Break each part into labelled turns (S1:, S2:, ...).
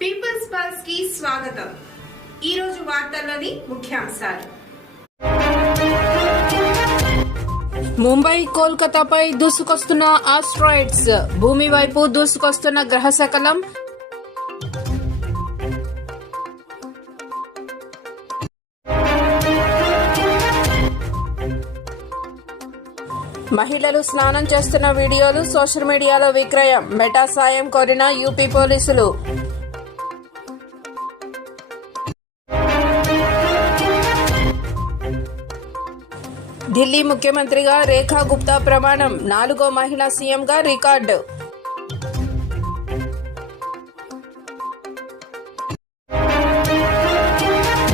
S1: Peoples పల్స్కి స్వాగతం. ఈ రోజు వార్తల్లోని ముఖ్యాంశాలు.
S2: ముంబై కోల్కతాపై దూసుకొస్తున్న ఆస్ట్రాయిడ్స్. భూమి వైపు దూసుకొస్తున్న గ్రహ శకలం. మహిళలు స్నానం చేస్తున్న వీడియోలు సోషల్ మీడియాలో విక్రయం. మెటా సాయం కోరిన యూపీ పోలీసులు. ఢిల్లీ ముఖ్యమంత్రిగా రేఖా గుప్తా ప్రమాణం. నాలుగో మహిళా సీఎంగా రికార్డు.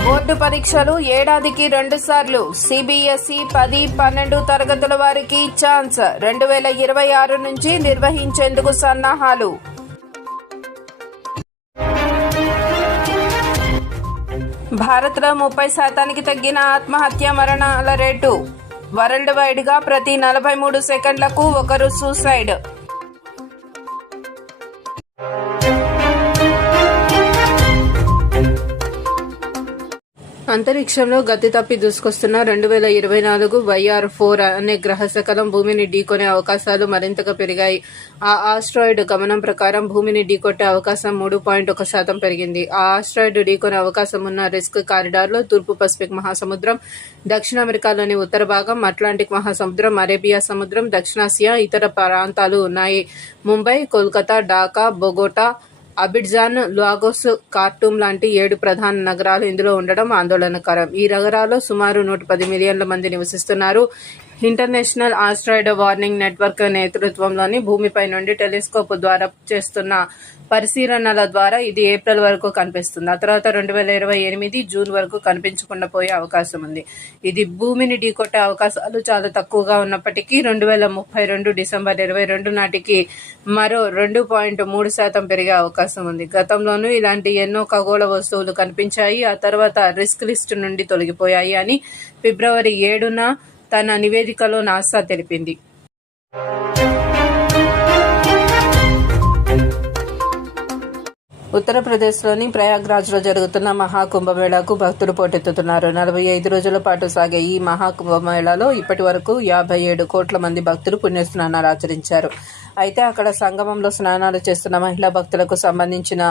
S2: బోర్డు పరీక్షలు ఏడాదికి రెండు సార్లు. సిబిఎస్ఈ పది పన్నెండు తరగతుల వారికి ఛాన్స్. రెండు వేల ఇరవై ఆరు నుంచి నిర్వహించేందుకు సన్నాహాలు. భారత్లో ముప్పై శాతానికి తగ్గిన ఆత్మహత్య మరణాల రేటు. వరల్డ్ వైడ్గా ప్రతి నలభై మూడు సెకండ్లకు ఒకరు సూసైడ్. అంతరిక్షంలో గతి తప్పి దూసుకొస్తున్న రెండు వేల ఇరవై నాలుగు వైఆర్ ఫోర్ అనే గ్రహ శకలం భూమిని ఢీకొనే అవకాశాలు మరింతగా పెరిగాయి. ఆ ఆస్ట్రాయిడ్ గమనం ప్రకారం భూమిని ఢీకొట్టే అవకాశం మూడు పాయింట్ ఒక శాతం పెరిగింది. ఆ ఆస్ట్రాయిడ్ ఢీకొనే అవకాశం ఉన్న రిస్క్ కారిడార్లో తూర్పు పసిఫిక్ మహాసముద్రం దక్షిణ అమెరికాలోని ఉత్తర భాగం అట్లాంటిక్ మహాసముద్రం అరేబియా సముద్రం దక్షిణాసియా ఇతర ప్రాంతాలు ఉన్నాయి. Mumbai Kolkata Dhaka Bogota Abidjan Lagos Khartoum లాంటి ఏడు ప్రధాన నగరాలు ఇందులో ఉండడం ఆందోళనకరం. ఈ నగరాల్లో సుమారు నూట పది మిలియన్ల మంది నివసిస్తున్నారు. ఇంటర్నేషనల్ ఆస్ట్రాయిడ్ వార్నింగ్ నెట్వర్క్ నేతృత్వంలోని భూమిపై నుండి టెలిస్కోప్ ద్వారా చేస్తున్న పరిశీలనల ద్వారా ఇది ఏప్రిల్ వరకు కనిపిస్తుంది. ఆ తర్వాత రెండు వేల ఇరవై ఎనిమిది జూన్ వరకు కనిపించకుండా పోయే అవకాశం ఉంది. ఇది భూమిని ఢీకొట్టే అవకాశాలు చాలా తక్కువగా ఉన్నప్పటికీ రెండు వేల ముప్పై రెండు డిసెంబర్ ఇరవై రెండు నాటికి మరో రెండు పాయింట్ మూడు శాతం పెరిగే అవకాశం ఉంది. గతంలోనూ ఇలాంటి ఎన్నో ఖగోళ వస్తువులు కనిపించాయి. ఆ తర్వాత రిస్క్ లిస్ట్ నుండి తొలగిపోయాయి అని ఫిబ్రవరి ఏడున తన నివేదికలో నాసా తెలిపింది. ఉత్తరప్రదేశ్లోని ప్రయాగ్రాజ్లో జరుగుతున్న మహాకుంభమేళాకు భక్తులు పోటెత్తుతున్నారు. నలభై ఐదు రోజుల పాటు సాగే ఈ మహాకుంభమేళాలో ఇప్పటి వరకు యాభై ఏడు కోట్ల మంది భక్తులు పుణ్యస్నానాలు ఆచరించారు. అయితే అక్కడ సంగమంలో స్నానాలు చేస్తున్న మహిళా భక్తులకు సంబంధించిన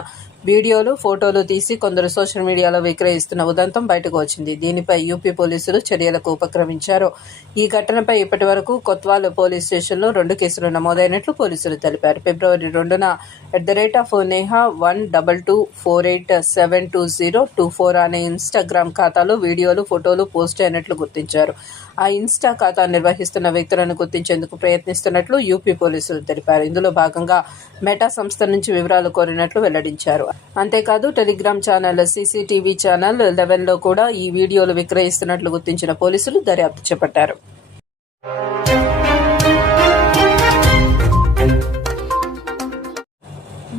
S2: వీడియోలు ఫోటోలు తీసి కొందరు సోషల్ మీడియాలో విక్రయిస్తున్న ఉదంతం బయటకు వచ్చింది. దీనిపై యూపీ పోలీసులు చర్యలకు ఉపక్రమించారు. ఈ ఘటనపై ఇప్పటి వరకు కొత్వాల్ పోలీస్ స్టేషన్లో రెండు కేసులు నమోదైనట్లు పోలీసులు తెలిపారు. ఫిబ్రవరి రెండున at the rate of Neha one double two four eight seven two zero two four అనే ఇన్స్టాగ్రామ్ ఖాతాలో వీడియోలు ఫోటోలు పోస్ట్ అయినట్లు గుర్తించారు. ఆ ఇన్స్టా ఖాతా నిర్వహిస్తున్న వ్యక్తులను గుర్తించేందుకు ప్రయత్నిస్తున్నట్లు యూపీ పోలీసులు తెలిపారు. ఇందులో భాగంగా మెటా సంస్థ నుంచి వివరాలు కోరినట్లు వెల్లడించారు. అంతేకాదు టెలిగ్రామ్ ఛానల్ సీసీటీవీ ఛానల్ లెవెన్లో కూడా ఈ వీడియోలు విక్రయిస్తున్నట్లు గుర్తించిన పోలీసులు దర్యాప్తు చేపట్టారు.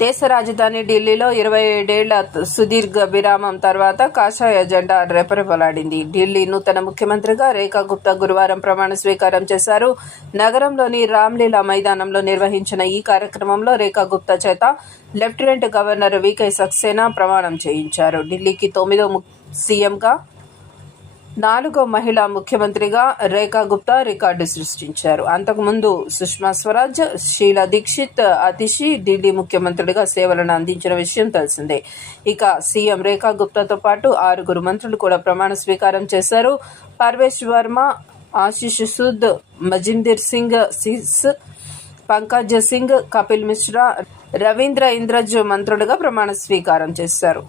S2: దేశ రాజధాని ఢిల్లీలో ఇరవై ఏడేళ్ళ సుదీర్ఘ విరామం తర్వాత కాషాయ జెండా రెపరెపలాడింది. ఢిల్లీ నూతన ముఖ్యమంత్రిగా రేఖా గుప్తా గురువారం ప్రమాణ స్వీకారం చేశారు. నగరంలోని రామ్లీలా మైదానంలో నిర్వహించిన ఈ కార్యక్రమంలో రేఖా గుప్తా చేత లెఫ్టినెంట్ గవర్నర్ వికే సక్సేనా ప్రమాణం చేయించారు. ఢిల్లీకి తొమ్మిదో సీఎంగా నాలుగో మహిళా ముఖ్యమంత్రిగా రేఖా గుప్తా రికార్డు సృష్టించారు. అంతకుముందు సుష్మా స్వరాజ్ షీలా దీక్షిత్ అతిషి ఢిల్లీ ముఖ్యమంత్రుడిగా సేవలను అందించిన విషయం తెలిసిందే. ఇక సీఎం రేఖా గుప్తాతో పాటు ఆరుగురు మంత్రులు కూడా ప్రమాణ స్వీకారం చేశారు. పర్వేష్ వర్మ ఆశిష్ సూద్ మజిందర్ సింగ్ సిస్ పంకజ్ సింగ్ కపిల్ మిశ్రా రవీంద్ర ఇంద్రజ్ మంత్రులుగా ప్రమాణ స్వీకారం చేశారు.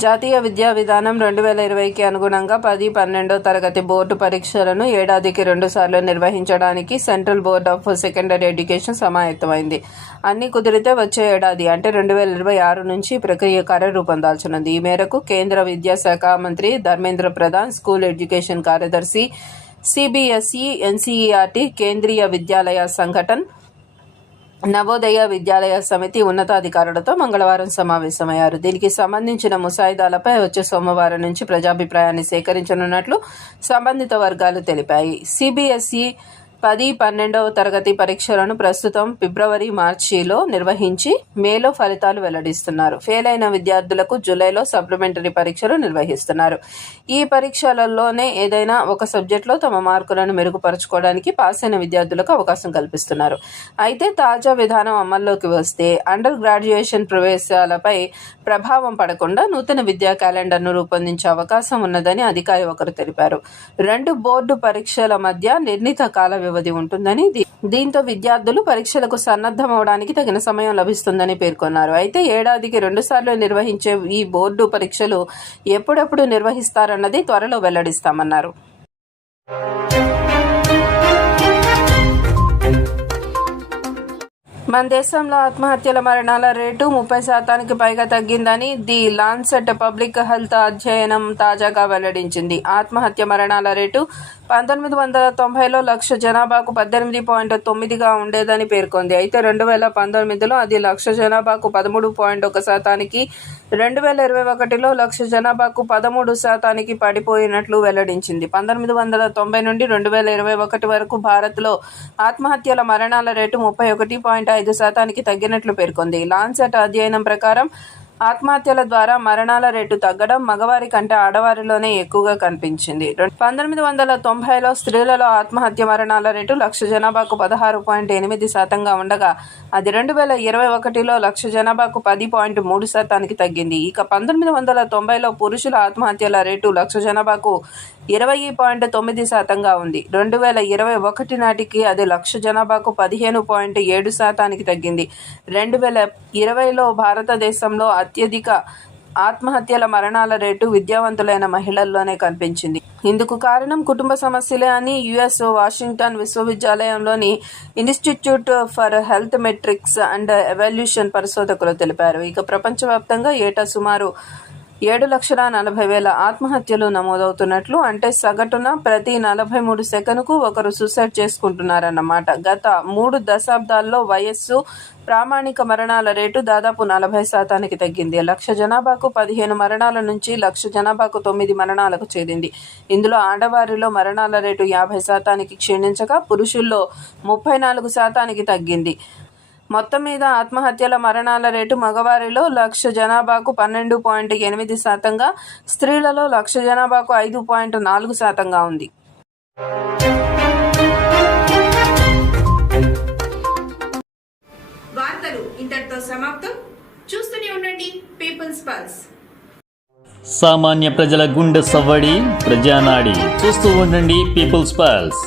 S2: జాతీయ విద్యా విధానం రెండు వేల ఇరవైకి అనుగుణంగా పది పన్నెండో తరగతి బోర్డు పరీక్షలను ఏడాదికి రెండుసార్లు నిర్వహించడానికి central board of secondary education సమాయత్తమైంది. అన్ని కుదిరితే వచ్చే ఏడాది అంటే రెండు వేల ఇరవై ఆరు నుంచి ప్రక్రియ కార్యరూపం దాల్చనుంది ఈ మేరకు కేంద్ర విద్యాశాఖ మంత్రి ధర్మేంద్ర ప్రధాన్ స్కూల్ ఎడ్యుకేషన్ కార్యదర్శి సిబిఎస్ఈ ఎన్సీఈఆర్టీ కేంద్రీయ విద్యాలయ సంఘటన్ నవోదయ విద్యాలయ సమితి ఉన్నతాధికారులతో మంగళవారం సమావేశమయ్యారు. దీనికి సంబంధించిన ముసాయిదాలపై వచ్చే సోమవారం నుంచి ప్రజాభిప్రాయాన్ని సేకరించనున్నట్లు సంబంధిత వర్గాలు తెలిపాయి. సిబిఎస్ఈ పది పన్నెండవ తరగతి పరీక్షలను ప్రస్తుతం ఫిబ్రవరి మార్చిలో నిర్వహించి మేలో ఫలితాలు వెల్లడిస్తున్నారు. ఫెయిల్ అయిన విద్యార్థులకు జూలైలో సప్లిమెంటరీ పరీక్షలు నిర్వహిస్తున్నారు. ఈ పరీక్షలలోనే ఏదైనా ఒక సబ్జెక్టులో తమ మార్కులను మెరుగుపరచుకోవడానికి పాస్ అయిన విద్యార్థులకు అవకాశం కల్పిస్తున్నారు. అయితే తాజా విధానం అమల్లోకి వస్తే అండర్ గ్రాడ్యుయేషన్ ప్రవేశాలపై ప్రభావం పడకుండా నూతన విద్యా క్యాలెండర్ను రూపొందించే అవకాశం ఉన్నదని అధికారి ఒకరు తెలిపారు. రెండు బోర్డు పరీక్షల మధ్య నిర్ణీత కాల వ్యవధి ఉంటుందని దీంతో విద్యార్థులు పరీక్షలకు సన్నద్ధమవడానికి తగిన సమయం లభిస్తుందని పేర్కొన్నారు. అయితే ఏడాదికి రెండుసార్లు నిర్వహించే ఈ బోర్డు పరీక్షలు ఎప్పుడెప్పుడు నిర్వహిస్తారన్నది త్వరలో వెల్లడిస్తామన్నారు. మన దేశంలో ఆత్మహత్యల మరణాల రేటు ముప్పై శాతానికి పైగా తగ్గిందని ది లాన్సెట్ పబ్లిక్ హెల్త్ అధ్యయనం తాజాగా వెల్లడించింది. ఆత్మహత్య మరణాల రేటు పంతొమ్మిది వందల తొంభైలో లక్ష జనాభాకు పద్దెనిమిది పాయింట్ తొమ్మిదిగా ఉండేదని పేర్కొంది. అయితే రెండు వేల పంతొమ్మిదిలో అది లక్ష జనాభాకు పదమూడు పాయింట్ ఒక శాతానికి రెండు వేల ఇరవై ఒకటిలో లక్ష జనాభాకు పదమూడు శాతానికి పడిపోయినట్లు వెల్లడించింది. పంతొమ్మిది వందల తొంభై నుండి రెండు వేల ఇరవై ఒకటి వరకు భారత్లో ఆత్మహత్యల మరణాల రేటు ముప్పై ఒకటి పాయింట్ ఐదు శాతానికి తగ్గినట్లు పేర్కొంది. లాన్సెట్ అధ్యయనం ప్రకారం ఆత్మహత్యల ద్వారా మరణాల రేటు తగ్గడం మగవారి కంటే ఆడవారిలోనే ఎక్కువగా కనిపించింది. పంతొమ్మిది వందల తొంభైలో స్త్రీలలో ఆత్మహత్య మరణాల రేటు లక్ష జనాభాకు పదహారు పాయింట్ ఎనిమిది శాతంగా ఉండగా అది రెండు వేల ఇరవై ఒకటిలో లక్ష జనాభాకు పది పాయింట్ మూడు శాతానికి తగ్గింది. ఇక పంతొమ్మిది వందల తొంభైలో పురుషుల ఆత్మహత్యల రేటు లక్ష జనాభాకు ఇరవై పాయింట్ తొమ్మిది శాతంగా ఉంది. రెండు వేల ఇరవై ఒకటి నాటికి అది లక్ష జనాభాకు పదిహేను పాయింట్ ఏడు శాతానికి తగ్గింది. రెండు వేల ఇరవైలో భారతదేశంలో అత్యధిక ఆత్మహత్యల మరణాల రేటు విద్యావంతులైన మహిళల్లోనే కనిపించింది. ఇందుకు కారణం కుటుంబ సమస్యలే అని US Washington విశ్వవిద్యాలయంలోని institute for health metrics and evaluation పరిశోధకులు తెలిపారు. ఇక ప్రపంచవ్యాప్తంగా ఏటా సుమారు ఏడు లక్షల నలభై వేల ఆత్మహత్యలు నమోదవుతున్నట్లు అంటే సగటున ప్రతి నలభై మూడు సెకనుకు ఒకరు సూసైడ్ చేసుకుంటున్నారన్నమాట. గత మూడు దశాబ్దాల్లో వయస్సు ప్రామాణిక మరణాల రేటు దాదాపు నలభై శాతానికి తగ్గింది. లక్ష జనాభాకు పదిహేను మరణాల నుంచి లక్ష జనాభాకు తొమ్మిది మరణాలకు చేరింది. ఇందులో ఆడవారిలో మరణాల రేటు యాభై శాతానికి క్షీణించగా పురుషుల్లో ముప్పై నాలుగు శాతానికి తగ్గింది. మొత్తం మీద ఆత్మహత్యల మరణాల రేటు మగవారిలో లక్ష జనాభాకు పన్నెండు పాయింట్ ఎనిమిది శాతంగా స్త్రీలలో లక్ష జనాభాకు ఐదు పాయింట్ నాలుగు శాతంగా ఉంది.
S1: వార్తలు ఇంతటితో సమాప్తం. చూస్తూనే ఉండండి పీపుల్స్ పల్స్
S3: సామాన్య ప్రజల గుండె సవ్వడి ప్రజానాడి. చూస్తూ ఉండండి పీపుల్స్ పల్స్